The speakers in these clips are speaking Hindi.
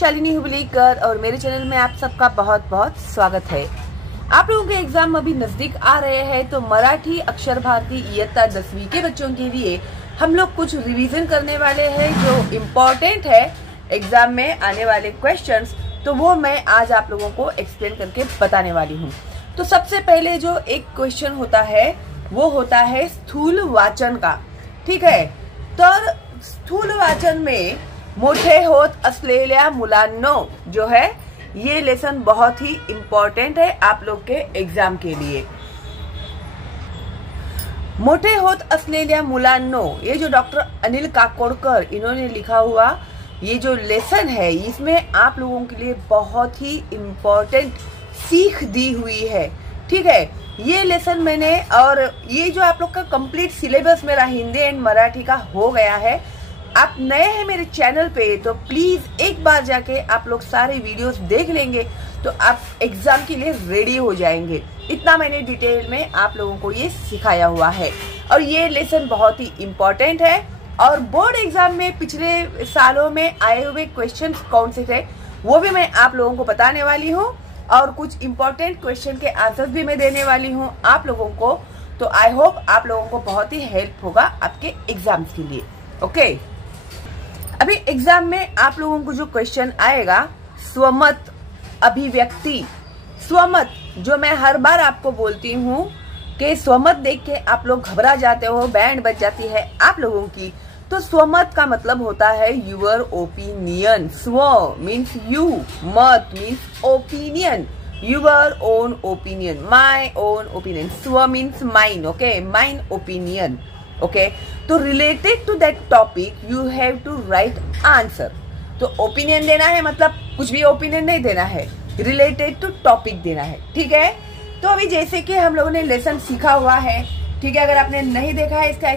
शालिनी हुबलीकर और मेरे चैनल में आप सबका बहुत बहुत स्वागत है। आप लोगों के एग्जाम अभी नजदीक आ रहे हैं, तो मराठी अक्षर भारती इयत्ता 10वीं के बच्चों के लिए हम लोग कुछ रिवीजन करने वाले हैं जो इम्पोर्टेंट है एग्जाम में आने वाले क्वेश्चंस। तो वो मैं आज आप लोगों को एक्सप्लेन करके बताने वाली हूँ। तो सबसे पहले जो एक क्वेश्चन होता है वो होता है स्थूल वाचन का। ठीक है, तर स्थूल वाचन में मोठे होत असलेल्या मुलांनो जो है ये लेसन बहुत ही इम्पोर्टेंट है आप लोग के एग्जाम के लिए। मोठे होत असलेल्या मुलांनो, ये जो डॉक्टर अनिल काकोडकर इन्होंने लिखा हुआ ये जो लेसन है, इसमें आप लोगों के लिए बहुत ही इम्पोर्टेंट सीख दी हुई है। ठीक है, ये लेसन मैंने, और ये जो आप लोग का कंप्लीट सिलेबस मेरा हिंदी एंड मराठी का हो गया है। आप नए हैं मेरे चैनल पे तो प्लीज एक बार जाके आप लोग सारे वीडियोस देख लेंगे तो आप एग्जाम के लिए रेडी हो जाएंगे। इतना मैंने डिटेल में आप लोगों को ये सिखाया हुआ है और ये लेसन बहुत ही इम्पोर्टेंट है। और बोर्ड एग्जाम में पिछले सालों में आए हुए क्वेश्चंस कौन से थे वो भी मैं आप लोगों को बताने वाली हूँ और कुछ इम्पोर्टेंट क्वेश्चन के आंसर्स भी मैं देने वाली हूँ आप लोगों को। तो आई होप आप लोगों को बहुत ही हेल्प होगा आपके एग्जाम्स के लिए। ओके, अभी एग्जाम में आप लोगों को जो क्वेश्चन आएगा, स्वमत अभिव्यक्ति। स्वमत जो मैं हर बार आपको बोलती हूँ कि स्वमत देख के आप लोग घबरा जाते हो, बैंड बज जाती है आप लोगों की। तो स्वमत का मतलब होता है यूर ओपिनियन। स्व मीन्स यू, मत means opinion, your own opinion, my own opinion. स्व means mine, okay, mine opinion. Okay, तो related to that topic you have to write answer. तो ओपिनियन देना है, मतलब कुछ भी ओपिनियन नहीं देना है, रिलेटेड टू टॉपिक देना है। ठीक है, तो अभी जैसे कि हम लोगों ने लेसन सीखा हुआ है, ठीक है, अगर आपने नहीं देखा है इसका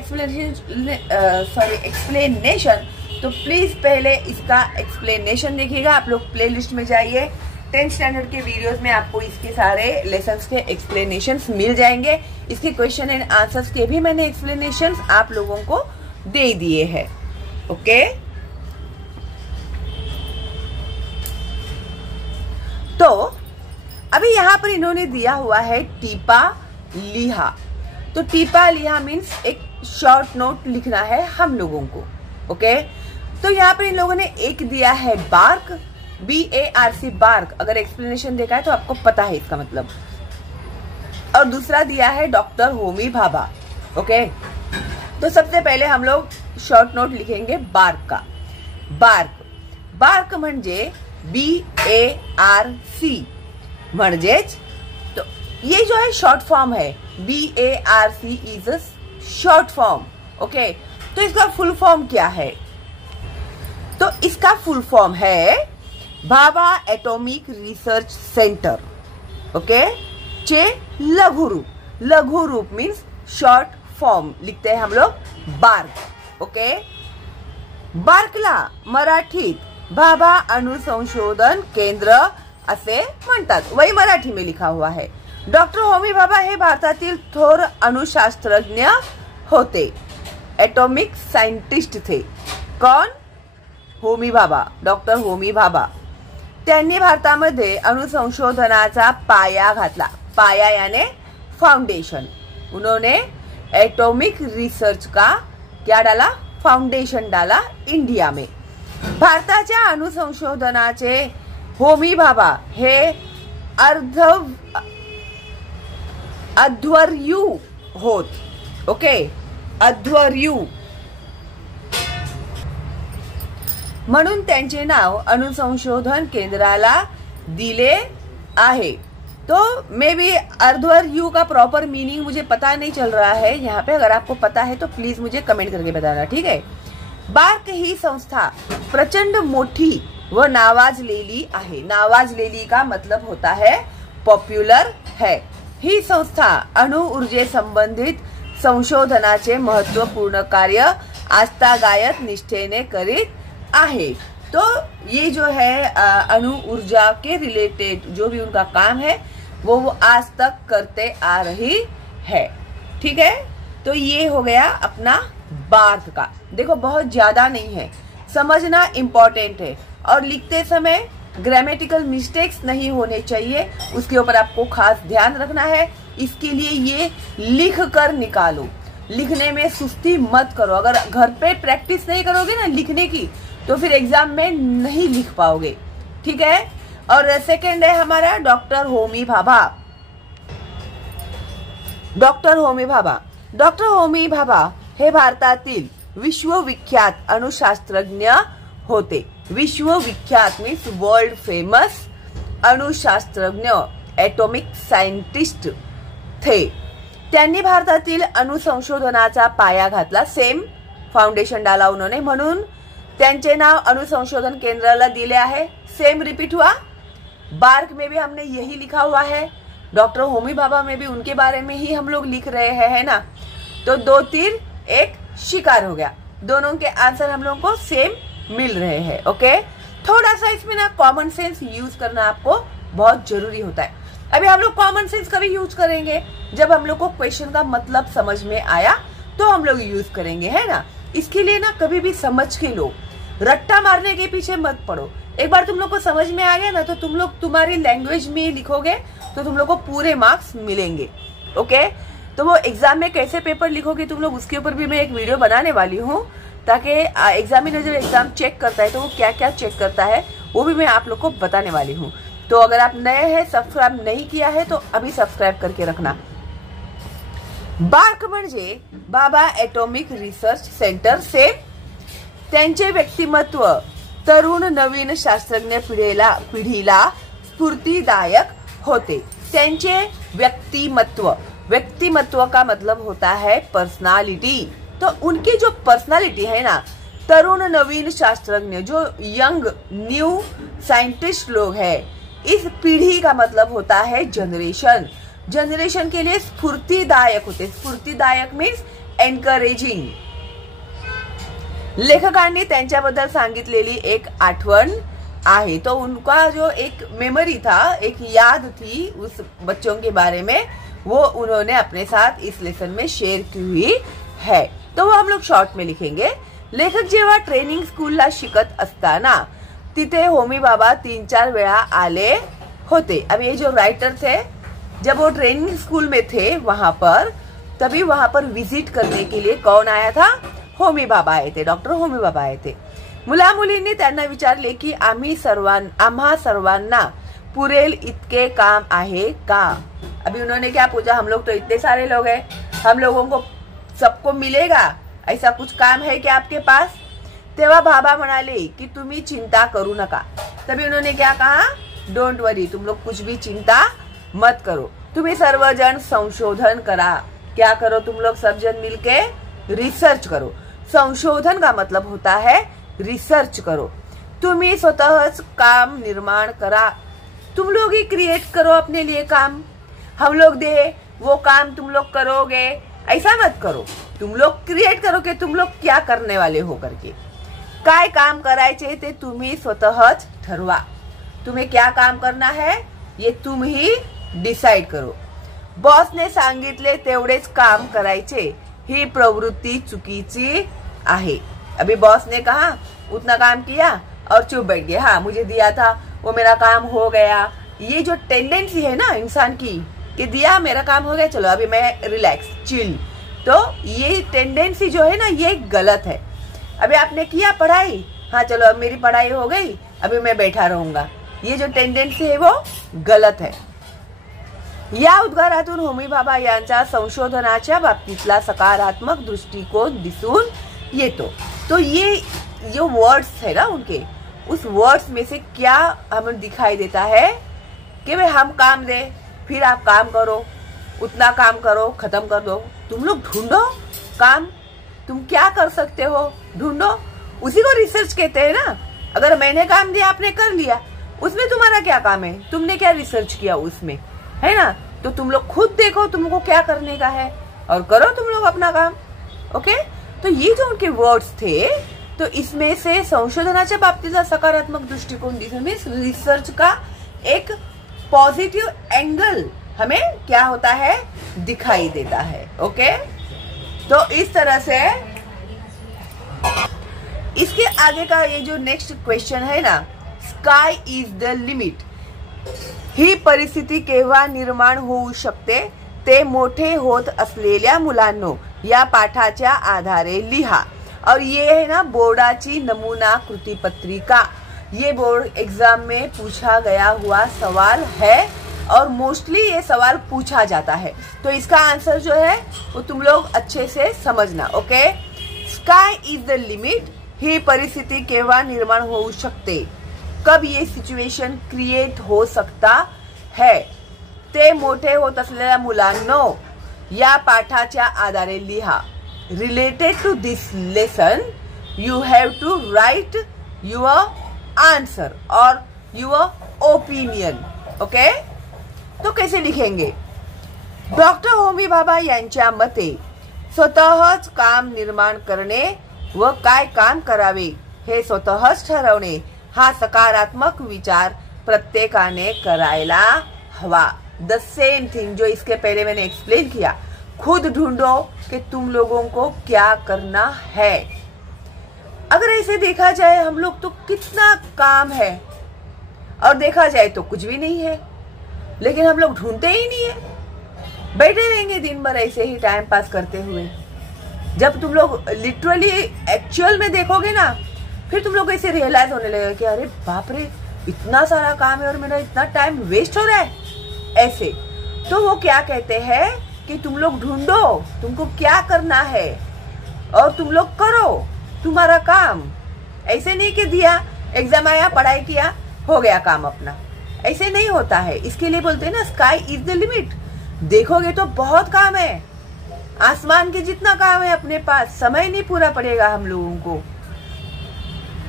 एक्सप्लेनेशन तो प्लीज पहले इसका एक्सप्लेनेशन देखिएगा। आप लोग प्लेलिस्ट में जाइए, 10th स्टैंडर्ड के वीडियोस में आपको इसके सारे लेसन्स के एक्सप्लेनेशंस मिल जाएंगे। इसके क्वेश्चन एंड आंसर्स के भी मैंने एक्सप्लेनेशंस आप लोगों को दे दिए हैं। ओके, तो अभी यहाँ पर इन्होंने दिया हुआ है टीपा लिहा। तो टीपा लिहा मीन्स एक शॉर्ट नोट लिखना है हम लोगों को। ओके, तो यहाँ पर इन लोगों ने एक दिया है बार्क, BARC, बार्क। अगर एक्सप्लेनेशन देखा है तो आपको पता है इसका मतलब। और दूसरा दिया है डॉक्टर होमी भाभा। ओके, तो सबसे पहले हम लोग शॉर्ट नोट लिखेंगे बार्क का। बार्क, बार्क म्हणजे BARC म्हणजेच, तो ये जो है शॉर्ट फॉर्म है, BARC is a short form. Okay, तो इसका फुल फॉर्म क्या है? तो इसका फुल फॉर्म है Bhabha atomic research centre. Okay, चे लघु रूप, लघु रूप मीन्स शॉर्ट फॉर्म लिखते हैं हम लोग बार्क। ओके, बार्कला मराठीत भाभा अणुसंशोधन केंद्र असे म्हणतात, वही मराठी में लिखा हुआ है। डॉक्टर होमी भाभा हे भारतातील थोर अणुशास्त्रज्ञ होते, एटॉमिक सायंटिस्ट थे। कौन? होमी भाभा, डॉक्टर होमी भाभा। त्यांनी भारतामध्ये अणुसंशोधनाचा पाया घातला। पाया यानी फाउंडेशन। उन्होंने एटॉमिक रिसर्च का क्या डाला? फाउंडेशन डाला इंडिया में। भारताच्या अणुसंशोधनाचे होमी भाभा हे अध्वर्यू होत। ओके, अध्वर्यू म्हणून त्यांचे नाव अणुसंशोधन केंद्राला दिले आहे। तो मे बी अर्धवर्यू का प्रॉपर मीनिंग मुझे पता नहीं चल रहा है यहाँ पे, अगर आपको पता है तो प्लीज मुझे कमेंट करके बताना। ठीक है, बार्क ही संस्था प्रचंड मोठी व नावाजलेली आहे। नावाजलेली का मतलब होता है पॉप्युलर है। ही संस्था अणु ऊर्जे संबंधित संशोधनाचे महत्वपूर्ण कार्य आस्थागायत निष्ठेने करीत आहे। तो ये जो है अणु ऊर्जा के रिलेटेड जो भी उनका काम है वो आज तक करते आ रही है। ठीक है, तो ये हो गया अपना बार्क का। देखो बहुत ज्यादा नहीं है, समझना इम्पोर्टेंट है। और लिखते समय ग्रामेटिकल मिस्टेक्स नहीं होने चाहिए, उसके ऊपर आपको खास ध्यान रखना है। इसके लिए ये लिख कर निकालो, लिखने में सुस्ती मत करो। अगर घर पे प्रैक्टिस नहीं करोगे ना लिखने की तो फिर एग्जाम में नहीं लिख पाओगे, ठीक है। और सेकंड है हमारा doctor Homi Bhabha. Doctor Homi Bhabha, doctor Homi Bhabha हे भारतातील विश्वविख्यात अणुशास्त्रज्ञ होते। विश्वविख्यात मीन्स वर्ल्ड फेमस अणुशास्त्रज्ञ, एटॉमिक सायंटिस्ट थे। त्यांनी भारतातील अणुसंशोधनाचा पाया घातला, सेम फाउंडेशन डाला उन्होंने, म्हणून त्यांचे नाव अणुसंशोधन केंद्राला दिले आहे। सेम रिपीट हुआ, बार्क में भी हमने यही लिखा हुआ है, डॉक्टर होमी भाभा में भी उनके बारे में ही हम लोग लिख रहे हैं, है ना। तो 2 तीर 1 शिकार हो गया, दोनों के आंसर हम लोगों को सेम मिल रहे हैं। ओके, थोड़ा सा इसमें ना कॉमन सेंस यूज करना आपको बहुत जरूरी होता है। अभी हम लोग कॉमन सेंस कभी यूज करेंगे जब हम लोग को क्वेश्चन का मतलब समझ में आया तो हम लोग यूज करेंगे, है ना। इसके लिए ना कभी भी समझ के लो, रट्टा मारने के पीछे मत पड़ो। एक बार तुम लोग को समझ में आ गया ना तो तुम लोग तुम्हारी लैंग्वेज में लिखोगे तो तुम लोग को पूरे मार्क्स मिलेंगे। ओके, तो वो एग्जाम में कैसे पेपर लिखोगे तुम लोग, उसके ऊपर भी मैं एक वीडियो बनाने वाली हूँ, ताकि एग्जामिनर जब एग्जाम चेक करता है तो वो क्या क्या चेक करता है वो भी मैं आप लोग को बताने वाली हूँ। तो अगर आप नए हैं, सब्सक्राइब नहीं किया है तो अभी सब्सक्राइब करके रखना। बार्क म्हणजे बाबा एटॉमिक रिसर्च सेंटर से त्यांचे व्यक्तिमत्व तरुण नवीन शास्त्रज्ञ पिढीला स्फूर्तिदायक होते। त्यांचे व्यक्तिमत्व, व्यक्तिमत्व का मतलब होता है पर्सनालिटी। तो उनकी जो पर्सनालिटी है ना, तरुण नवीन शास्त्रज्ञ, जो यंग न्यू साइंटिस्ट लोग हैं, इस पीढ़ी का मतलब होता है जनरेशन। जनरेशन के लिए स्फूर्तिदायक होते। स्फूर्तिदायक मीन्स एनकरेजिंग। लेखकांनी त्यांच्याबद्दल सांगितलेली एक आठवण आहे, तो उनका जो एक मेमोरी था, एक याद थी उस बच्चों के बारे में, वो उन्होंने अपने साथ इस लेसन में शेयर की हुई है। तो वो हम लोग शॉर्ट में लिखेंगे। लेखक जेव्हा ट्रेनिंग स्कूलला शिकत असताना तिथे होमी भाभा 3-4 वेळा आले होते। अब ये जो राइटर थे, जब वो ट्रेनिंग स्कूल में थे वहां पर, तभी वहां पर विजिट करने के लिए कौन आया था? होमी भाभा आए थे, डॉक्टर होमी भाभा आए थे। मुला मुलींनी त्यांना विचारले की आम्हा सर्वांना पुरेल इतके काम आहे का? अभी उन्होंने क्या पूछा? हम लोग तो इतने सारे लोग हैं, हम लोगों को सबको मिलेगा, ऐसा कुछ काम है क्या आपके पास? तेव्हा भाभा म्हणाले कि तुम्ही चिंता करू नका। तभी उन्होंने क्या कहा? डोंट वरी, तुम लोग कुछ भी चिंता मत करो, तुम्हें सर्वजन संशोधन करा। क्या करो तुम लोग? सब जन मिलके रिसर्च करो। संशोधन का मतलब होता है रिसर्च करो। तुम्ही स्वतःच काम निर्माण करा, तुम लोग ही क्रिएट करो अपने लिए काम। हम लोग दे वो काम तुम लोग करोगे, ऐसा मत करो। तुम लोग क्रिएट करो कि तुम लोग क्या करने वाले हो करके। काय काम करायचे ते तुम्ही स्वतःच ठरवा। तुम्हें क्या काम करना है ये तुम ही डिसाइड करो। बॉसने सांगितले तेवढेच काम करायचे, ही प्रवृत्ति चुकीची आहे। अभी बॉस ने कहा, उतना काम किया और चुप बैठ गए, हाँ मुझे दिया था वो मेरा काम हो गया। ये जो टेंडेंसी है ना इंसान की कि दिया मेरा काम हो गया, चलो अभी मैं रिलैक्स चिल, तो ये टेंडेंसी जो है ना ये गलत है। अभी आपने किया पढ़ाई, हाँ चलो अब मेरी पढ़ाई हो गई, अभी मैं बैठा रहूंगा, ये जो टेंडेंसी है वो गलत है। या उद्गारातून होमी भाभा यांचा संशोधनाच्या बाबतीतला सकारात्मक दृष्टिकोन दिसून येतो। तो ये जो वर्ड्स है ना उनके, उस वर्ड्स में से क्या हमें दिखाई देता है कि भाई हम काम दे, फिर आप काम करो, उतना काम करो, खत्म कर दो। तुम लोग ढूंढो काम, तुम क्या कर सकते हो ढूंढो, उसी को रिसर्च कहते हैं ना। अगर मैंने काम दिया आपने कर लिया, उसमें तुम्हारा क्या काम है? तुमने क्या रिसर्च किया उसमें, है ना। तो तुम लोग खुद देखो तुमको क्या करने का है और करो तुम लोग अपना काम। ओके, तो ये जो उनके वर्ड्स थे, तो इसमें से संशोधनाच्या बाबतीतला सकारात्मक दृष्टिकोन दिसून रिसर्च का एक पॉजिटिव एंगल हमें क्या होता है दिखाई देता है। ओके, तो इस तरह से इसके आगे का ये जो नेक्स्ट क्वेश्चन है ना, स्काय इज द लिमिट ही परिस्थिती केव्हा निर्माण होऊ शकते ते मोठे होत असलेल्या मुलांनो या पाठाच्या आधारे लिहा। और ये है ना बोर्डाची नमूना कृति पत्रिका, ये बोर्ड एग्जाम में पूछा गया हुआ सवाल है और मोस्टली ये सवाल पूछा जाता है, तो इसका आंसर जो है वो तुम लोग अच्छे से समझना। Okay, sky is the limit ही परिस्थिती केव्हा निर्माण होऊ शकते, कब ये सिच्युएशन क्रिएट हो सकता है ते मोठे होत असलेल्या मुलांनो या पाठाच्या आधारे लिहा। Related to this lesson you have to write your answer और युअर ओपिनियन। ओके, तो कैसे लिखेंगे? डॉक्टर होमी भाभा यांच्या मते स्वतःच काम निर्माण करणे व काय काम करावे हे स्वतःच ठरवणे हा सकारात्मक विचार प्रत्येकाने करायला हवा। द सेम थिंग जो इसके पहले मैंने एक्सप्लेन किया, खुद ढूंढो कि तुम लोगों को क्या करना है। अगर ऐसे देखा जाए हम लोग तो कितना काम है और देखा जाए तो कुछ भी नहीं है, लेकिन हम लोग ढूंढते ही नहीं है, बैठे रहेंगे दिन भर ऐसे ही टाइम पास करते हुए। जब तुम लोग लिटरली एक्चुअल में देखोगे ना, फिर तुम लोग ऐसे रियलाइज होने लगेगा कि अरे बाप रे इतना सारा काम है और मेरा इतना टाइम वेस्ट हो रहा है ऐसे। तो वो क्या कहते हैं कि तुम लोग ढूंढो तुमको क्या करना है और तुम लोग करो तुम्हारा काम। ऐसे नहीं कि दिया एग्जाम आया पढ़ाई किया हो गया काम अपना, ऐसे नहीं होता है। इसके लिए बोलते हैं ना स्काई इज द लिमिट। देखोगे तो बहुत काम है, आसमान के जितना काम है अपने पास, समय नहीं पूरा पड़ेगा हम लोगों को,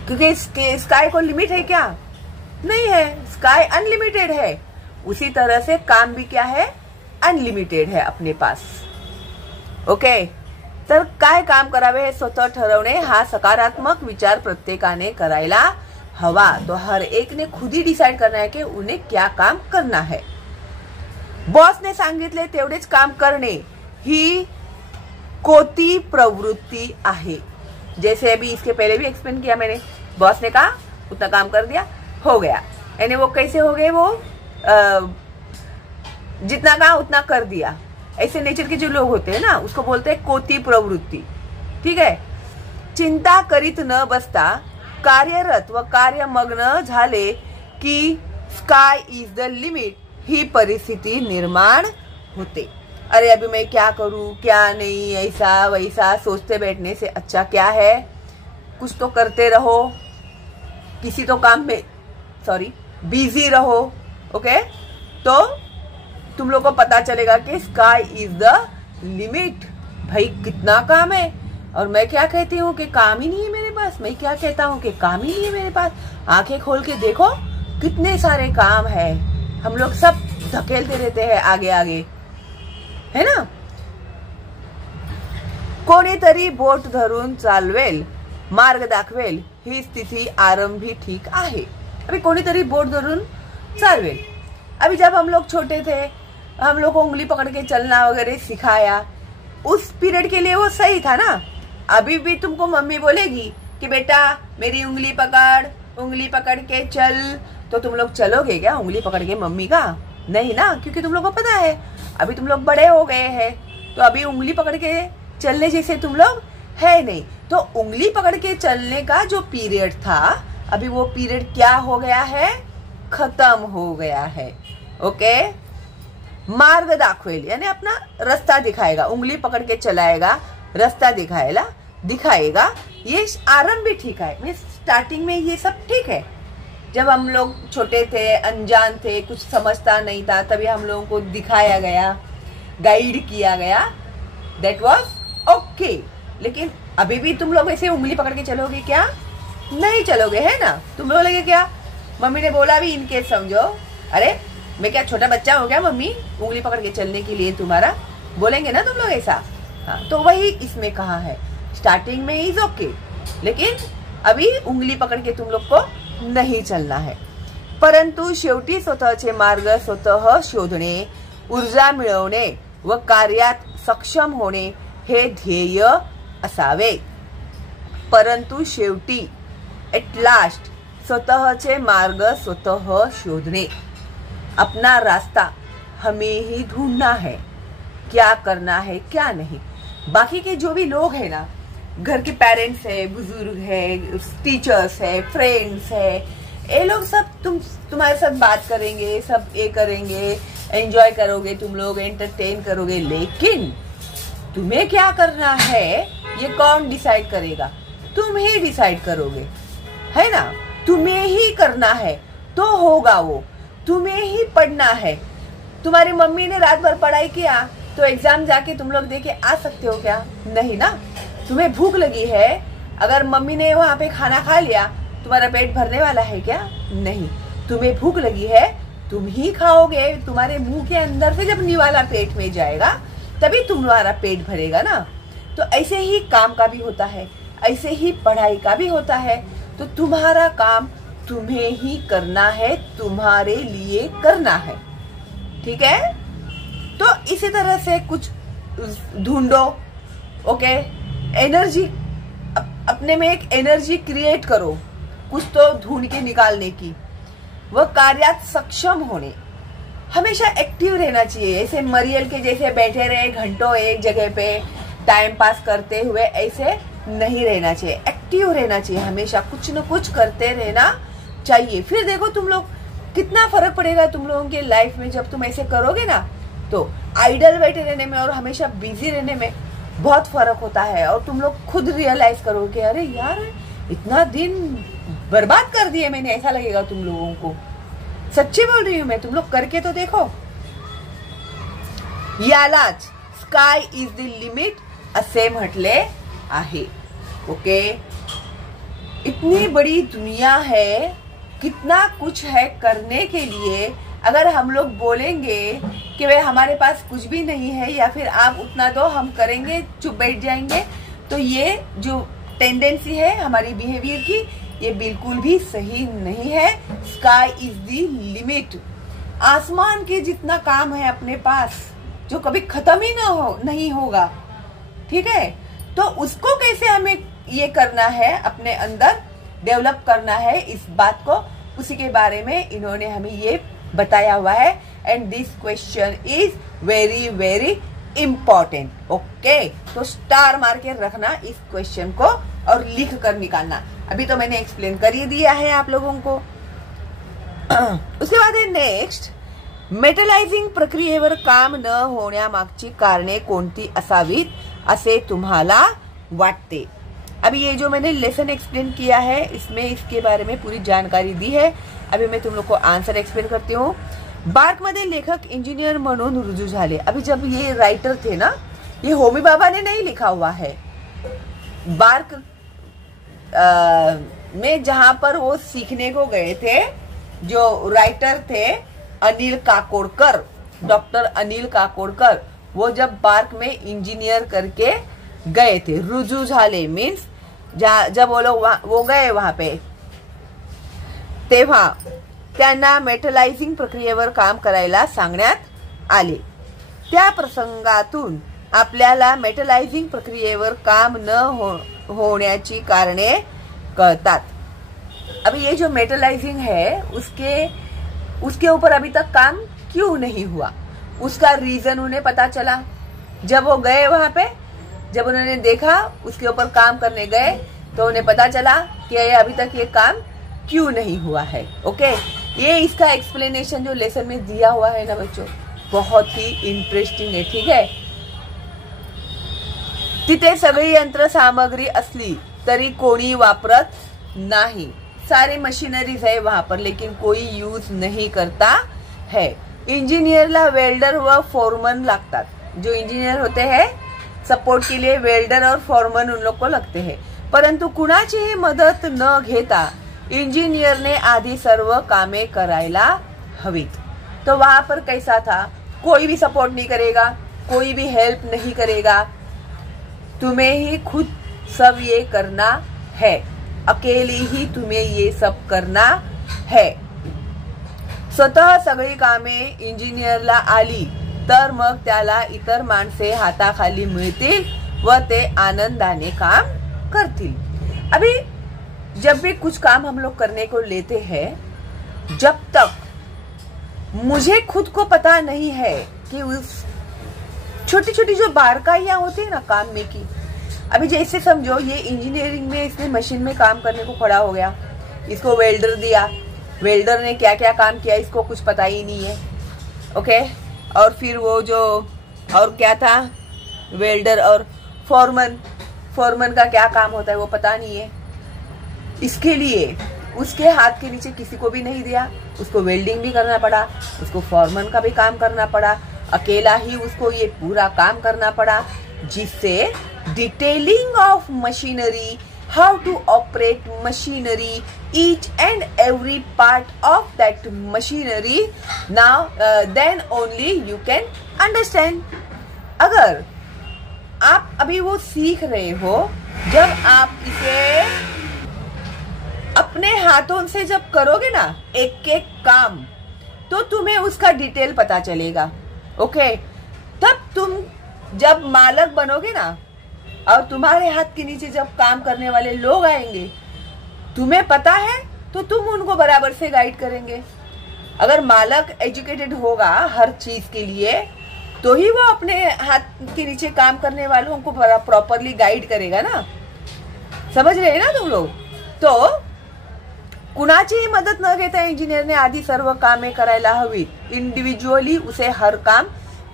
क्योंकि स्काई को लिमिट है क्या? नहीं है, स्काई अनलिमिटेड है। उसी तरह से काम भी क्या है? अनलिमिटेड है अपने पास। ओके, तर काय काम करावे हे स्वतः ठरवणे हा सकारात्मक विचार प्रत्येकाने करायला हवा। तो हर एक ने खुद ही डिसाइड करना है कि उन्हें क्या काम करना है। बॉस ने सांगितले तेवढेच काम करणे ही कोती प्रवृत्ति आहे। जैसे अभी इसके पहले भी एक्सप्लेन किया मैंने, बॉस ने कहा उतना काम कर दिया हो गया, यानी वो कैसे हो गए, वो जितना कहा उतना कर दिया। ऐसे नेचर के जो लोग होते हैं ना उसको बोलते हैं कोती प्रवृत्ति। ठीक है, चिंता करीत न बसता कार्यरत व कार्यमग्न झाले की स्काय इज द लिमिट ही परिस्थिति निर्माण होते। अरे अभी मैं क्या करूं क्या नहीं, ऐसा वैसा सोचते बैठने से अच्छा क्या है, कुछ तो करते रहो, किसी तो काम में बिजी रहो। ओके, तो तुम लोग को पता चलेगा कि स्काई इज द लिमिट। भाई कितना काम है और मैं क्या कहती हूँ कि काम ही नहीं है मेरे पास, मैं क्या कहता हूँ कि काम ही नहीं है मेरे पास। आंखें खोल के देखो कितने सारे काम है, हम लोग सब धकेलते रहते हैं आगे आगे, है ना। कोणीतरी बोट धरून चालवेल मार्ग दाखवेल ही स्थिति आरंभी ठीक आहे। अभी कोणीतरी बोट धरून चालवेल, अभी जब हम लोग छोटे थे हम लोग को उंगली पकड़ के चलना वगैरह सिखाया, उस पीरियड के लिए वो सही था ना। अभी भी तुमको मम्मी बोलेगी कि बेटा मेरी उंगली पकड़ के चल, तो तुम लोग चलोगे क्या उंगली पकड़ के मम्मी का? नहीं ना, क्योंकि तुम लोग को पता है अभी तुम लोग बड़े हो गए हैं, तो अभी उंगली पकड़ के चलने जैसे तुम लोग है नहीं। तो उंगली पकड़ के चलने का जो पीरियड था अभी वो पीरियड क्या हो गया है? खत्म हो गया है। ओके, मार्ग दाखवेल यानी अपना रास्ता दिखाएगा, उंगली पकड़ के चलाएगा, रास्ता दिखाएगा। ये आरंभ भी ठीक है, स्टार्टिंग में ये सब ठीक है। जब हम लोग छोटे थे, अनजान थे, कुछ समझता नहीं था, तभी हम लोगों को दिखाया गया, गाइड किया गया, दैट वाज ओके। लेकिन अभी भी तुम लोग ऐसे उंगली पकड़ के चलोगे क्या? नहीं चलोगे, है ना। तुम लोग लगे क्या मम्मी ने बोला भी इनकेस समझो, अरे मैं क्या छोटा बच्चा हो गया मम्मी उंगली पकड़ के चलने के लिए तुम्हारा, बोलेंगे ना तुम लोग ऐसा। हाँ, तो वही इसमें कहा है, स्टार्टिंग में इज ओके, लेकिन अभी उंगली पकड़ के तुम लोग को नहीं चलना है। परंतु शेवटी स्वतःचे मार्ग स्वतः शोधणे, ऊर्जा मिळवणे व कार्यात सक्षम होणे हे ध्येय असावे। परंतु शेवटी एट लास्ट स्वतःचे मार्ग स्वतः शोधने, अपना रास्ता हमें ही ढूंढना है, क्या करना है क्या नहीं। बाकी के जो भी लोग हैं ना, घर के पेरेंट्स है, बुजुर्ग है, टीचर्स है, फ्रेंड्स है, ये लोग सब तुम्हारे साथ बात करेंगे, सब ये करेंगे, एंजॉय करोगे, तुम लोग एंटरटेन करोगे, लेकिन तुम्हें क्या करना है ये कौन डिसाइड करेगा? तुम ही डिसाइड करोगे, है ना। तुम्हें ही करना है तो होगा वो, तुम्हें ही पढ़ना है। तुम्हारी मम्मी ने रात भर पढ़ाई किया तो एग्जाम जाके तुम लोग दे के आ सकते हो क्या? नहीं ना। तुम्हें भूख लगी है, अगर मम्मी ने वहां पे खाना खा लिया, तुम्हारा पेट भरने वाला है क्या? नहीं। तुम्हें भूख लगी है, तुम ही खाओगे। तुम्हारे मुंह के अंदर से जब निवाला पेट में जाएगा तभी तुम्हारा पेट भरेगा ना। तो ऐसे ही काम का भी होता है, ऐसे ही पढ़ाई का भी होता है। तो तुम्हारा काम तुम्हें ही करना है, तुम्हारे लिए करना है, ठीक है। तो इसी तरह से कुछ ढूंढो, ओके। एनर्जी, अपने में एक एनर्जी क्रिएट करो, कुछ तो ढूंढ के निकालने की। वह कार्यात सक्षम होने, हमेशा एक्टिव रहना चाहिए। ऐसे मरियल के जैसे बैठे रहे घंटों एक जगह पे टाइम पास करते हुए, ऐसे नहीं रहना चाहिए। एक्टिव रहना चाहिए, हमेशा कुछ न कुछ करते रहना चाहिए। फिर देखो तुम लोग कितना फर्क पड़ेगा तुम लोगों के लाइफ में जब तुम ऐसे करोगे ना। तो आइडल बैठे रहने में और हमेशा बिजी रहने में बहुत फर्क होता है। और तुम लोग खुद रियलाइज करोगे, अरे यार इतना दिन बर्बाद कर दिए मैंने, ऐसा लगेगा तुम लोगों को। सच्ची बोल रही हूं मैं, तुम लोग करके तो देखो। यालाच स्काय इज द लिमिट असे म्हटले आहे, ओके। इतनी बड़ी दुनिया है, कितना कुछ है करने के लिए। अगर हम लोग बोलेंगे कि भाई हमारे पास कुछ भी नहीं है, या फिर आप उतना दो हम करेंगे, चुप बैठ जाएंगे, तो ये जो टेंडेंसी है हमारी बिहेवियर की, ये बिल्कुल भी सही नहीं है। स्काई इज द लिमिट, आसमान के जितना काम है अपने पास जो कभी खत्म ही नहीं होगा, ठीक है। तो उसको कैसे हमें ये करना है, अपने अंदर डेवलप करना है, इस बात को, उसी के बारे में इन्होंने हमें ये बताया हुआ है। And this question is very very important, okay. तो स्टार मार के रखना इस क्वेश्चन को और लिख कर निकालना। अभी तो मैंने एक्सप्लेन कर ही दिया है आप लोगों को। उसके बाद है नेक्स्ट, मेटलायझिंग प्रक्रियेवर काम न होण्यामागची कारणे कोणती असावीत असे तुम्हाला वाटते। अभी ये जो मैंने लेसन एक्सप्लेन किया है, इसमें इसके बारे में पूरी जानकारी दी है। अभी मैं तुम लोग को आंसर एक्सप्लेन करती हूँ। बार्क मध्ये लेखक इंजीनियर म्हणून रुजू झाले। अभी जब ये राइटर थे ना, ये होमी बाबा ने नहीं लिखा हुआ है। बार्क में जहां पर वो सीखने को गए थे, जो राइटर थे अनिल काकोडकर, डॉक्टर अनिल काकोडकर, वो जब बार्क में इंजीनियर करके गए थे। रुजू झाले मीन्स जब वो लोग वो गए वहां पे, तेव्हा त्यांना मेटलायझिंग प्रक्रियेवर काम करायला सांगण्यात आले। त्या प्रसंगातून आपल्याला मेटलायझिंग प्रक्रियेवर काम न होण्याची कारणे कळतात। अभी ये जो मेटलाइजिंग है उसके ऊपर अभी तक काम क्यों नहीं हुआ, उसका रीजन उन्हें पता चला जब वो गए वहां पे। जब उन्होंने देखा, उसके ऊपर काम करने गए, तो उन्हें पता चला कि ये अभी तक ये काम क्यों नहीं हुआ है, ओके। ये इसका एक्सप्लेनेशन जो लेसन में दिया हुआ है ना बच्चों, बहुत ही इंटरेस्टिंग है, ठीक है। तिथे सगळी यंत्र सामग्री असली तरी कोणी वापरत नहीं। सारे मशीनरीज है वहां पर, लेकिन कोई यूज नहीं करता है। इंजीनियरला वेल्डर व फोरमन लागतात। जो इंजीनियर होते हैं सपोर्ट के लिए वेल्डर और फोरमन उन लोग को लगते हैं, परंतु कुणाचीही मदत न घेता इंजीनियरने आधी सर्व कामे करायला हवीत। तो वहां पर कैसा था, कोई भी सपोर्ट नहीं करेगा, कोई भी हेल्प नहीं करेगा, तुम्हें ही खुद सब ये करना है, अकेली ही तुम्हें ये सब करना है। स्वतः सगळी कामे इंजिनियरला आली तर मग त्याला इतर माणसे हाताखाली मिळतील व ते आनंदाने काम करतील। अभी जब भी कुछ काम हम लोग करने को लेते हैं, जब तक मुझे खुद को पता नहीं है कि उस छोटी छोटी जो बारकाइयां होती है ना काम में की, अभी जैसे समझो ये इंजीनियरिंग में इसने मशीन में काम करने को खड़ा हो गया, इसको वेल्डर दिया, वेल्डर ने क्या क्या काम किया इसको कुछ पता ही नहीं है। ओके, और फिर वो जो और क्या था, वेल्डर और फोरमैन का क्या काम होता है वो पता नहीं है। इसके लिए उसके हाथ के नीचे किसी को भी नहीं दिया, उसको वेल्डिंग भी करना पड़ा, उसको फोरमैन का भी काम करना पड़ा, अकेला ही उसको ये पूरा काम करना पड़ा, जिससे detailing of machinery, how to operate machinery, each and every part of that machinery, now then only you can understand। अगर आप अभी वो सीख रहे हो, जब आप इसे अपने हाथों से जब करोगे ना एक एक काम, तो तुम्हें उसका डिटेल पता चलेगा। ओके, तब तुम जब मालक बनोगे ना, और तुम्हारे हाथ के नीचे जब काम करने वाले लोग आएंगे, तुम्हें पता है तो तुम उनको बराबर से गाइड करेंगे। अगर मालक एजुकेटेड होगा हर चीज के लिए, तो ही वो अपने हाथ के नीचे काम करने वालों को प्रॉपरली गाइड करेगा ना। समझ रहे ना तुम लोग? तो कुणाचीही मदत न घेता इंजिनियरने आधी सर्व कामे करायला हवी। इंडिव्हिज्युअली उसे हर काम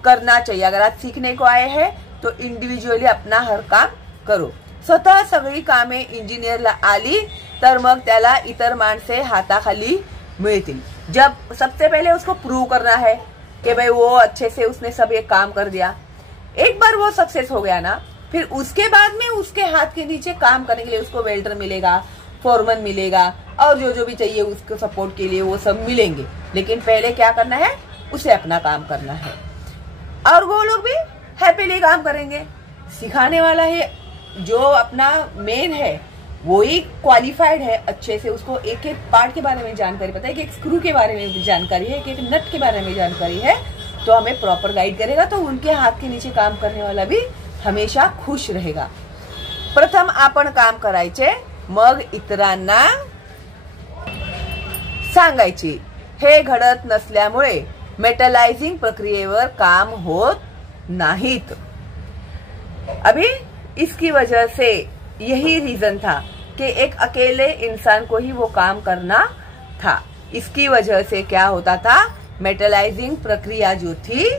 करना चाहिए। अगर आज सीखने को आए हैं तो इंडिव्हिज्युअली अपना हर काम करो। स्वतः सगळी कामे इंजिनियरला आली तर मग त्याला इतर माणसे हाताखाली मिळतील। जब सबसे पहले उसको प्रूव करना है कि भाई वो अच्छे से उसने सब ये काम कर दिया। एक बार वो सक्सेस हो गया ना, फिर उसके बाद में उसके हाथ के नीचे काम करने के लिए उसको वेल्डर मिलेगा, फोरमैन मिलेगा, और जो जो भी चाहिए उसको सपोर्ट के लिए वो सब मिलेंगे। लेकिन पहले क्या करना है, उसे अपना काम करना है, और वो लोग भी हैप्पीली काम करेंगे। सिखाने वाला है जो अपना मेन है, वो ही क्वालिफाइड है अच्छे से, उसको एक एक पार्ट के बारे में जानकारी पता है, एक स्क्रू के बारे में भी जानकारी है, एक नट के बारे में जानकारी है, तो हमें प्रॉपर गाइड करेगा। तो उनके हाथ के नीचे काम करने वाला भी हमेशा खुश रहेगा। प्रथम आपण काम करायचे, मग इतरांना सांगायचे। हे घडत नसल्यामुळे मेटलाइजिंग प्रक्रियेवर काम होत नाहीत। अभी इसकी वजह से यही रीजन था कि एक अकेले इंसान को ही वो काम करना था। इसकी वजह से क्या होता था, मेटलाइजिंग प्रक्रिया जो थी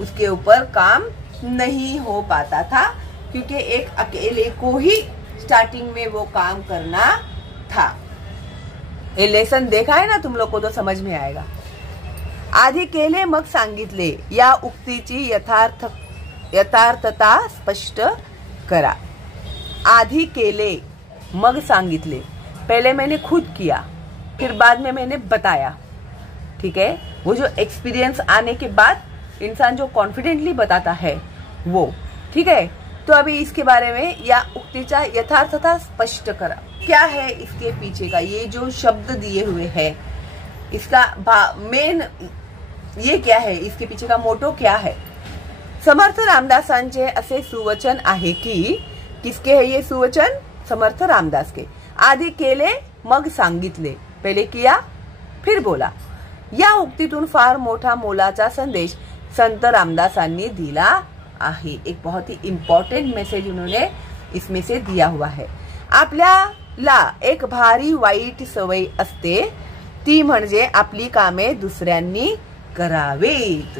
उसके ऊपर काम नहीं हो पाता था, क्योंकि एक अकेले को ही स्टार्टिंग में वो काम करना था। ये लेसन देखा है ना तुम लोग को, तो समझ में आएगा। आधी केले मग सांगितले, या उक्तीची यथार्थता स्पष्ट करा। आधी केले मग सांगितले, पहले मैंने खुद किया, फिर बाद में मैंने बताया। ठीक है, वो जो एक्सपीरियंस आने के बाद इंसान जो कॉन्फिडेंटली बताता है वो। ठीक है, तो अभी इसके बारे में या उक्तीचा यथार्थता स्पष्ट करा, क्या है इसके पीछे का ये जो शब्द दिए हुए है, इसका मेन ये क्या है, इसके पीछे का मोटो क्या है। समर्थ रामदासांचे असे सुवचन आहे की, किसके है ये सुवचन, समर्थ रामदास के। आधी केले मग सांगितले, पहले किया फिर बोला। या उक्तीतून फार मोठा मोलाचा संदेश संत रामदासांनी दिला आहे। एक बहुत ही इम्पॉर्टेंट मैसेज उन्होंने इसमें से दिया हुआ है। आपल्याला एक भारी वाईट सवय असते, ती म्हणजे आपली कामे दुसऱ्यांनी करावेत।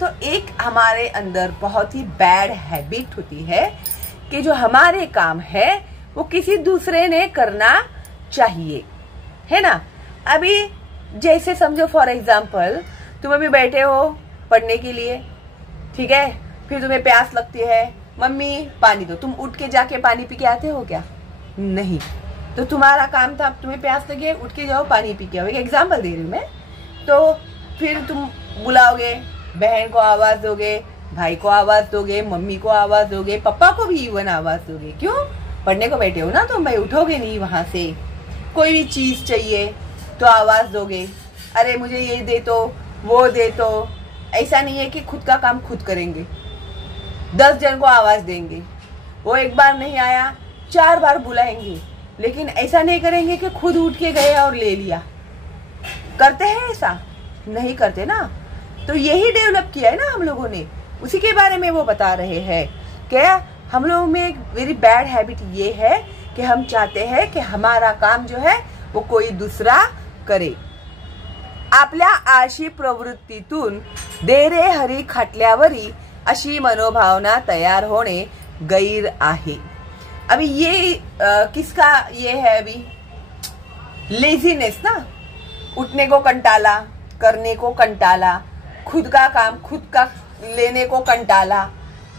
तो एक हमारे अंदर बहुत ही बैड हैबिट होती है कि जो हमारे काम है वो किसी दूसरे ने करना चाहिए, है ना। अभी जैसे समझो फॉर एग्जाम्पल, तुम अभी बैठे हो पढ़ने के लिए, ठीक है, फिर तुम्हें प्यास लगती है, मम्मी पानी दो, तुम उठ के जाके पानी पी के आते हो क्या? नहीं। तो तुम्हारा काम था, तुम्हें प्यास लगी है, उठ के जाओ पानी पी के आओ। एक एग्जाम्पल दे रही हूँ मैं। तो फिर तुम बुलाओगे, बहन को आवाज दोगे, भाई को आवाज दोगे, मम्मी को आवाज दोगे, पापा को भी इवन आवाज दोगे। क्यों? पढ़ने को बैठे हो ना, तो भाई उठोगे नहीं वहां से। कोई भी चीज चाहिए तो आवाज दोगे, अरे मुझे ये दे तो, वो दे तो। ऐसा नहीं है कि खुद का काम खुद करेंगे, 10 जन को आवाज देंगे। वो एक बार नहीं आया, 4 बार बुलाएंगे, लेकिन ऐसा नहीं करेंगे कि खुद उठ के गए और ले लिया। करते हैं ऐसा? नहीं करते ना। तो यही डेवलप किया है ना हम लोगों ने, उसी के बारे में वो बता रहे हैं। क्या हम लोगों में एक वेरी बैड हैबिट ये है कि हम चाहते हैं कि हमारा काम जो है वो कोई दूसरा करे। आपल्या आळशी प्रवृत्तीतून देरे हरी खाटल्यावरी अशी मनोभावना तैयार होणे गैर आहे। अभी ये किसका ये है? अभी लेजीनेस ना, उठने को कंटाला, करने को कंटाला, खुद का काम खुद का लेने को कंटाला,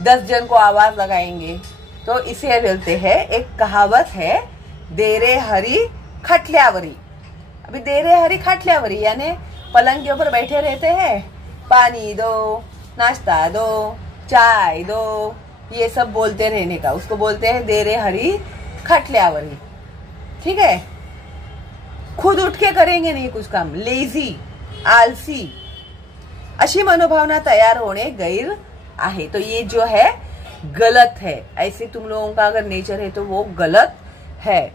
10 जन को आवाज लगाएंगे। तो इसे बोलते हैं, एक कहावत है, देरे हरी खटल्यावरी। अभी देरे हरी खटल्यावरी यानी पलंग के ऊपर बैठे रहते हैं, पानी दो, नाश्ता दो, चाय दो, ये सब बोलते रहने का, उसको बोलते हैं देरे हरी खटल्यावरी। ठीक है, खुद उठ के करेंगे नहीं कुछ काम, लेजी, आलसी, अशी मनोभावना तैयार होने गैर आहे। तो ये जो है गलत है। ऐसे तुम लोगों का अगर नेचर है तो वो गलत है।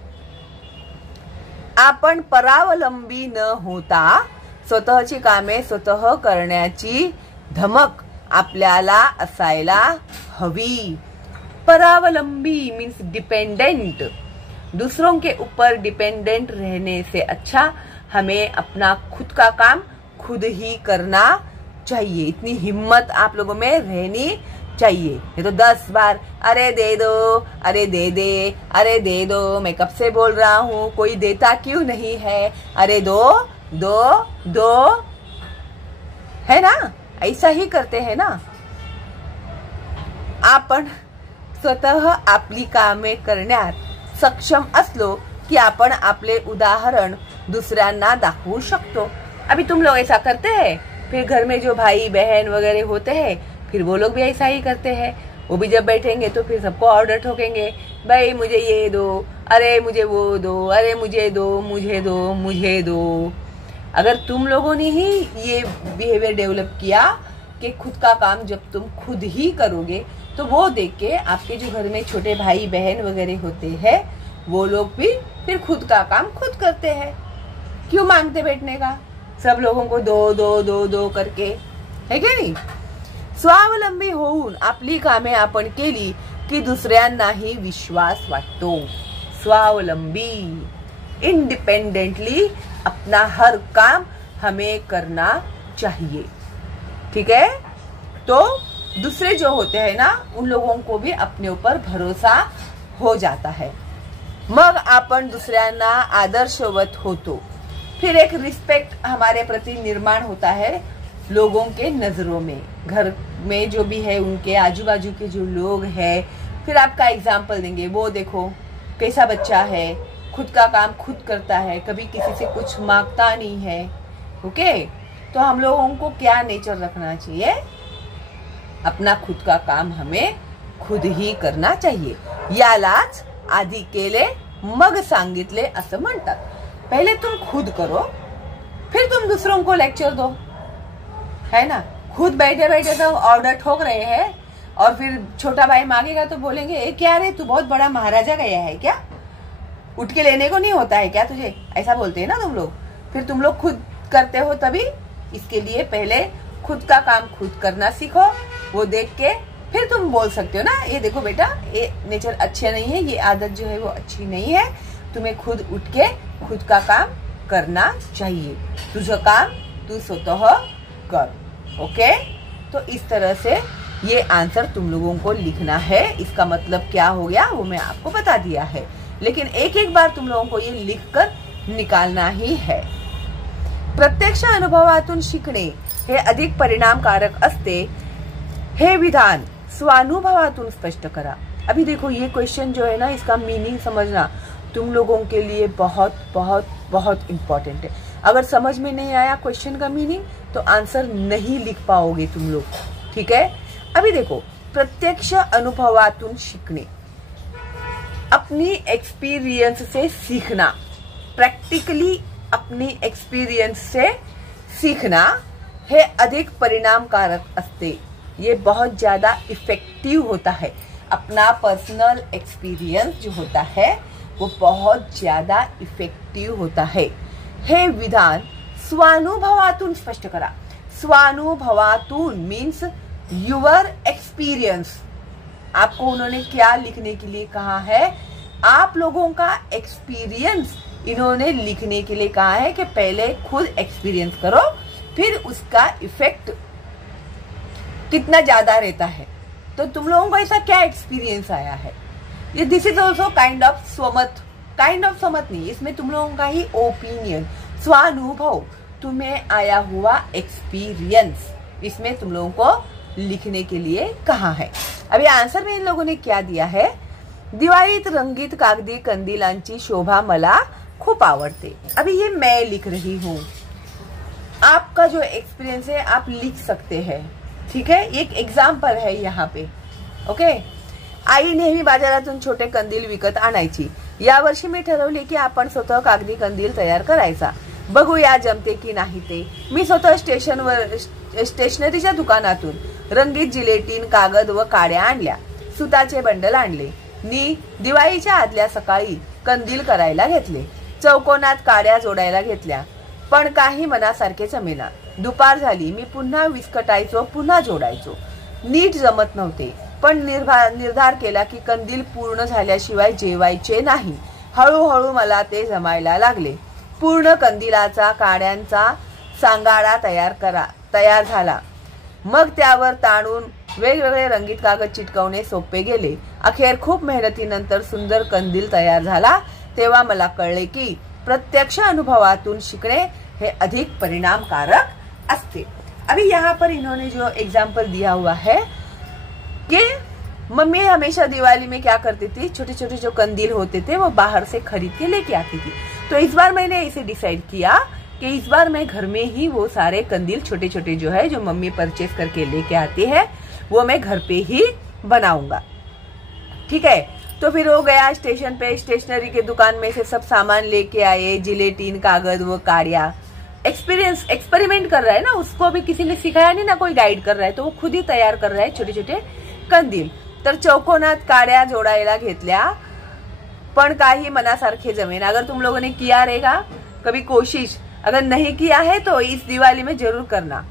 आपण परावलंबी न होता स्वतःची कामे स्वतः करण्याची धमक आपल्याला असायला हवी। परावलंबी मीन्स डिपेंडेंट, दूसरों के ऊपर डिपेंडेंट रहने से अच्छा हमें अपना खुद का काम खुद ही करना चाहिए। इतनी हिम्मत आप लोगों में रहनी चाहिए। ये तो 10 बार अरे दे दो, अरे दे दे, अरे दे दो, मैं कब से बोल रहा हूँ, कोई देता क्यों नहीं है, अरे दो दो दो, है ना? ऐसा ही करते हैं ना। आपण स्वतः आपली कामे करण्यात सक्षम असलो की आपण आपले उदाहरण दूसऱ्यांना दाखवू शकतो। अभी तुम लोग ऐसा करते हैं, फिर घर में जो भाई बहन वगैरह होते हैं फिर वो लोग भी ऐसा ही करते हैं। वो भी जब बैठेंगे तो फिर सबको ऑर्डर ठोकेंगे, भाई मुझे ये दो, अरे मुझे वो दो, अरे मुझे दो, मुझे दो, मुझे दो। अगर तुम लोगों ने ही ये बिहेवियर डेवलप किया कि खुद का काम जब तुम खुद ही करोगे तो वो देख के आपके जो घर में छोटे भाई बहन वगैरह होते हैं वो लोग भी फिर खुद का काम खुद करते हैं। क्यों मांगते बैठने का, सब लोगों को दो दो दो दो करके, है की नाही? स्वावलंबी होऊन आपली कामे आपण केली की दुसऱ्यांनाही विश्वास वाटतो। स्वावलंबी, इंडिपेंडेंटली अपना हर काम हमें करना चाहिए। ठीक है, तो दूसरे जो होते हैं ना उन लोगों को भी अपने ऊपर भरोसा हो जाता है। मग आपण दुसऱ्यांना आदर्शवत होतो, फिर एक रिस्पेक्ट हमारे प्रति निर्माण होता है लोगों के नजरों में। घर में जो भी है उनके आजू बाजू के जो लोग हैं फिर आपका एग्जाम्पल देंगे, वो देखो कैसा बच्चा है, खुद का काम खुद करता है, कभी किसी से कुछ मांगता नहीं है। ओके, तो हम लोगों को क्या नेचर रखना चाहिए? अपना खुद का काम हमें खुद ही करना चाहिए। यालाच आधी केले मग सांगितले असं म्हणतात। पहले तुम खुद करो फिर तुम दूसरों को लेक्चर दो, है ना? खुद बैठे बैठे तो ऑर्डर ठोक रहे हैं और फिर छोटा भाई मांगेगा तो बोलेंगे ए क्या रे, तू बहुत बड़ा महाराजा गया है क्या, उठ के लेने को नहीं होता है क्या तुझे? ऐसा बोलते हैं ना तुम लोग। फिर तुम लोग खुद करते हो तभी। इसके लिए पहले खुद का काम खुद करना सीखो, वो देख के फिर तुम बोल सकते हो ना, ये देखो बेटा ये नेचर अच्छा नहीं है, ये आदत जो है वो अच्छी नहीं है, तुम्हें खुद उठ के खुद का काम करना चाहिए, तुझे काम तू स्वतः कर। ओके, तो इस तरह से ये आंसर तुम लोगों को लिखना है। इसका मतलब क्या हो गया वो मैं आपको बता दिया है, लेकिन एक एक बार तुम लोगों को ये लिखकर निकालना ही है। प्रत्यक्ष अनुभवातून शिकणे हे अधिक परिणामकारक असते, हे विधान स्वानुभवातून स्पष्ट करा। अभी देखो ये क्वेश्चन जो है ना, इसका मीनिंग समझना तुम लोगों के लिए बहुत बहुत बहुत इम्पोर्टेंट है। अगर समझ में नहीं आया क्वेश्चन का मीनिंग तो आंसर नहीं लिख पाओगे तुम लोग। ठीक है, अभी देखो प्रत्यक्ष अनुभवातून शिकणे, अपनी एक्सपीरियंस से सीखना, प्रैक्टिकली अपनी एक्सपीरियंस से सीखना है अधिक परिणामकारक असते, ये बहुत ज्यादा इफेक्टिव होता है। अपना पर्सनल एक्सपीरियंस जो होता है वो बहुत ज्यादा इफेक्टिव्ह होता है। हे विधान स्वानुभवातून स्पष्ट करा। स्वानुभवातून मीन्स युअर एक्सपीरियंस। आपको उन्होंने क्या लिखने के लिए कहा है? आप लोगों का एक्सपीरियंस इन्होंने लिखने के लिए कहा है कि पहले खुद एक्सपीरियंस करो, फिर उसका इफेक्ट कितना ज्यादा रहता है। तो तुम लोगों को ऐसा क्या एक्सपीरियंस आया है? ये this is also kind of स्वमत नहीं, इसमें तुम लोगों का ही ओपिनियन, स्वानुभव, तुम्हें आया हुआ एक्सपीरियंस, इसमें तुम लोगों को लिखने के लिए कहा है। अभी आंसर में इन लोगों ने क्या दिया है? दिवाळीत रंगीत कागदी कंदिलांची शोभा मला खूप आवडते। अभी ये मैं लिख रही हूँ, आपका जो एक्सपीरियंस है आप लिख सकते हैं, ठीक है। एक एग्जाम्पल है यहाँ पे, ओके। आई नेहमी बाजारातून छोटे कंदील विकत आणायची। यावर्षी मी ठरवले की आपण स्वतः कागदी कंदील तयार करायचा। बघूया जमते की नाही ते। मी स्वतः स्टेशनरीच्या दुकानातून रंगीत जिलेटीन, कागद व काड्या आणल्या। सुताचे बंडल आणले। दिवाळीच्या आदल्या सकाळी कंदील करायला घेतले। चौकोनात काड्या जोडायला घेतल्या, पण काही मनासारखे जमेना। दुपार झाली, मी पुन्हा विस्कटायचो, पुन्हा जोडायचो। नीट जमत नव्हते, पण निर्धार केला की कंदील पूर्ण झाल्याशिवाय जेवायचे नाही। हळूहळू मला ते जमायला लागले। पूर्ण कंदिलाचा काड्यांचा सांगाडा तयार झाला। मग त्यावर ताणून वेगवेगळे रंगीत कागद चिटकवणे सोपे गेले। अखेर खूप मेहनतीनंतर सुंदर कंदील तयार झाला। तेव्हा मला कळले की प्रत्यक्ष अनुभवातून शिकणे हे अधिक परिणामकारक असते। अभी यहाँ पर इन्होंने जो एग्जाम्पल दिया हुआ है कि मम्मी हमेशा दिवाली में क्या करती थी, छोटे छोटे जो कंदील होते थे वो बाहर से खरीद के लेके आती थी। तो इस बार मैंने इसे डिसाइड किया कि इस बार मैं घर में ही वो सारे कंदील छोटे छोटे जो है जो मम्मी परचेज करके लेके आती है वो मैं घर पे ही बनाऊंगा, ठीक है। तो फिर वो गया स्टेशन पे, स्टेशनरी के दुकान में से सब सामान लेके आए, जिलेटिन, कागज व काड़िया। एक्सपेरिमेंट कर रहा है ना, उसको भी किसी ने सिखाया नहीं ना, कोई गाइड कर रहा है, तो वो खुद ही तैयार कर रहा है छोटे छोटे कंदील। तर चौकोनात काड्या जोडायला घेतल्या, पण काही मनासारखे जमेन। अगर तुम लोगों ने किया रहेगा कभी कोशिश, अगर नहीं किया है तो इस दिवाली में जरूर करना।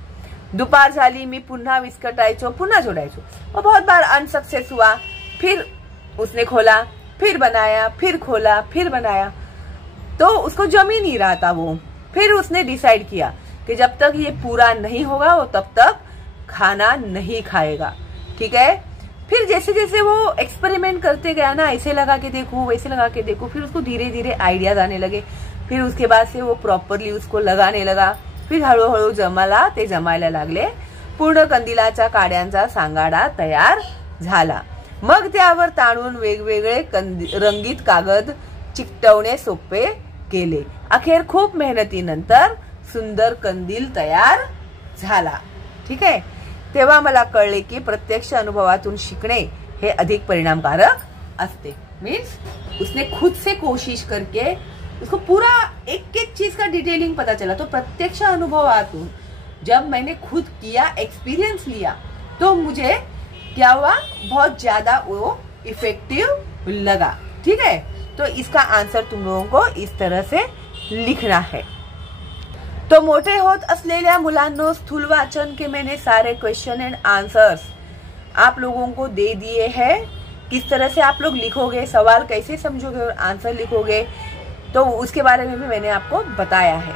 दुपार झाली, मी पुन्हा विस्कटायचो, पुन्हा जोडायचो। और बहुत बार अनसक्सेस हुआ, फिर उसने खोला, फिर बनाया, फिर खोला, फिर बनाया, तो उसको जम ही नहीं रहा था वो। फिर उसने डिसाइड किया कि जब तक ये पूरा नहीं होगा वो तब तक खाना नहीं खाएगा, ठीक है। फिर जैसे जैसे वो एक्सपेरिमेंट करते गया ना, ऐसे लगा के देखो, वैसे लगा के देखो, फिर उसको धीरे धीरे आइडियाज आने लगे। फिर उसके बाद से वो प्रॉपरली उसको लगाने लगा। फिर हळूहळू जमायला लागले। पूर्ण कंदिलाच्या काड्यांचा सांगाडा तयार झाला। मग त्यावर ताणून वेगवेगळे रंगीत कागद चिकटवणे सोपे केले। अखेर खूप मेहनतीनंतर सुंदर कंदील तयार झाला, ठीक है। तेव्हा मला कळले की प्रत्यक्ष अनुभवातून शिकणे हे अधिक परिणामकारक असते। मीन्स उसने खुद से कोशिश करके उसको पूरा एक एक चीज का डिटेलिंग पता चला। तो प्रत्यक्ष अनुभवातून जब मैंने खुद किया, एक्सपीरियंस लिया, तो मुझे क्या हुआ, बहुत ज्यादा वो इफेक्टिव लगा, ठीक है। तो इसका आंसर तुम लोगों को इस तरह से लिखना है। तो मोटे होत असलेल्या मुलांनो, स्थूल वाचन के मैंने सारे क्वेश्चन एंड आंसर्स आप लोगों को दे दिए हैं। किस तरह से आप लोग लिखोगे, सवाल कैसे समझोगे और आंसर लिखोगे, तो उसके बारे में भी मैंने आपको बताया है,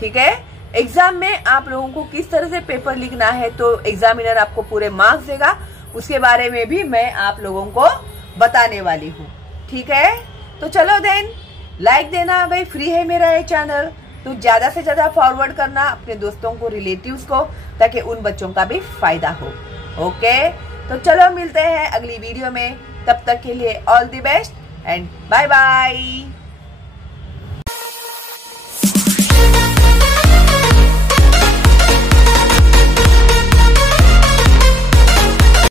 ठीक है। एग्जाम में आप लोगों को किस तरह से पेपर लिखना है, तो एग्जामिनर आपको पूरे मार्क्स देगा, उसके बारे में भी मैं आप लोगों को बताने वाली हूँ, ठीक है। तो चलो देन, लाइक देना, भाई फ्री है मेरा ये चैनल, तो ज्यादा से ज्यादा फॉरवर्ड करना अपने दोस्तों को, रिलेटिव्स को, ताकि उन बच्चों का भी फायदा हो, ओके। तो चलो मिलते हैं अगली वीडियो में, तब तक के लिए all the best and bye bye.